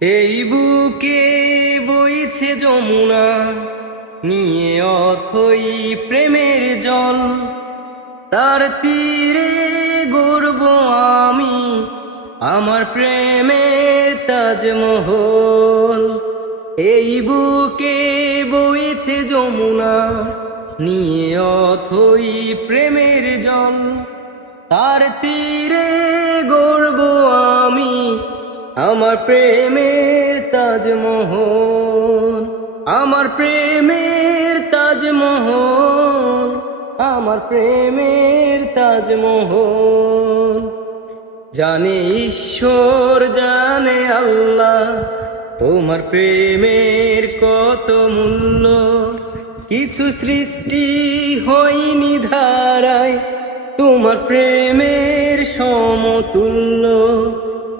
এই বুকে বইছে যমুনা, নিয়ে অথই প্রেমের জল। তার তীরে গর্ব আমি আমার প্রেমের তাজমহল। এই বুকে বইছে যমুনা, নিয়ে অথই প্রেমের জল। তার তীরে আমার প্রেমের তাজমহল, আমার প্রেমের তাজমহল, আমার প্রেমের তাজমহল। জানে ঈশ্বর, জানে আল্লাহ, তোমার প্রেমের কত মূল্য। কিছু সৃষ্টি হয়নি ধারায়, তোমার প্রেমের সমতুল্য।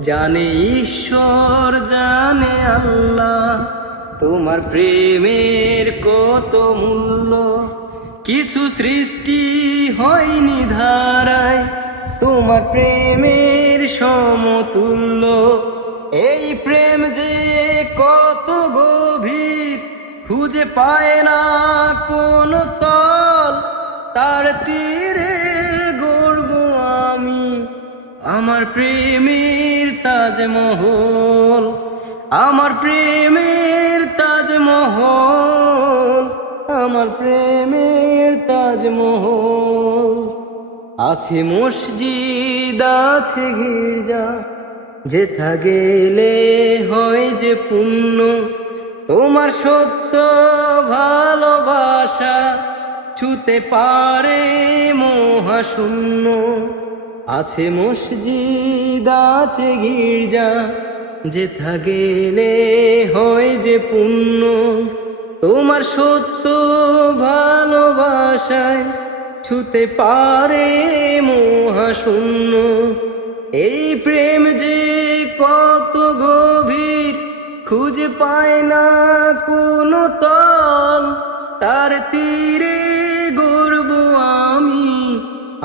জানে ঈশ্বর, জানে আল্লাহ। তোমার প্রেমের কত মূল্য? কিছু সৃষ্টি হয়নি ধারায়, তোমার প্রেমের সমতুল্য। এই প্রেম যে কত গভীর, খুঁজে পায় না কোন তল। তার তীরে আমার প্রেমের তাজমহল আমার প্রেমের তাজমহল আমার প্রেমের তাজমহল আছে মসজিদ, আছে গির্জা, যেথা গেলে হয় যে পুণ্য, তোমার সত্য ভালোবাসা ছুতে পারে মহাশূন্য। আছে মসজিদ, আছে গির্জা, যেথা গেলে হয় যে পুণ্য। তোমার সত্য ভালোবাসায় ছুতে পারে মহাশূন্য। এই প্রেম যে কত গভীর, খুঁজে পায় না কোনো তল। তার তীরে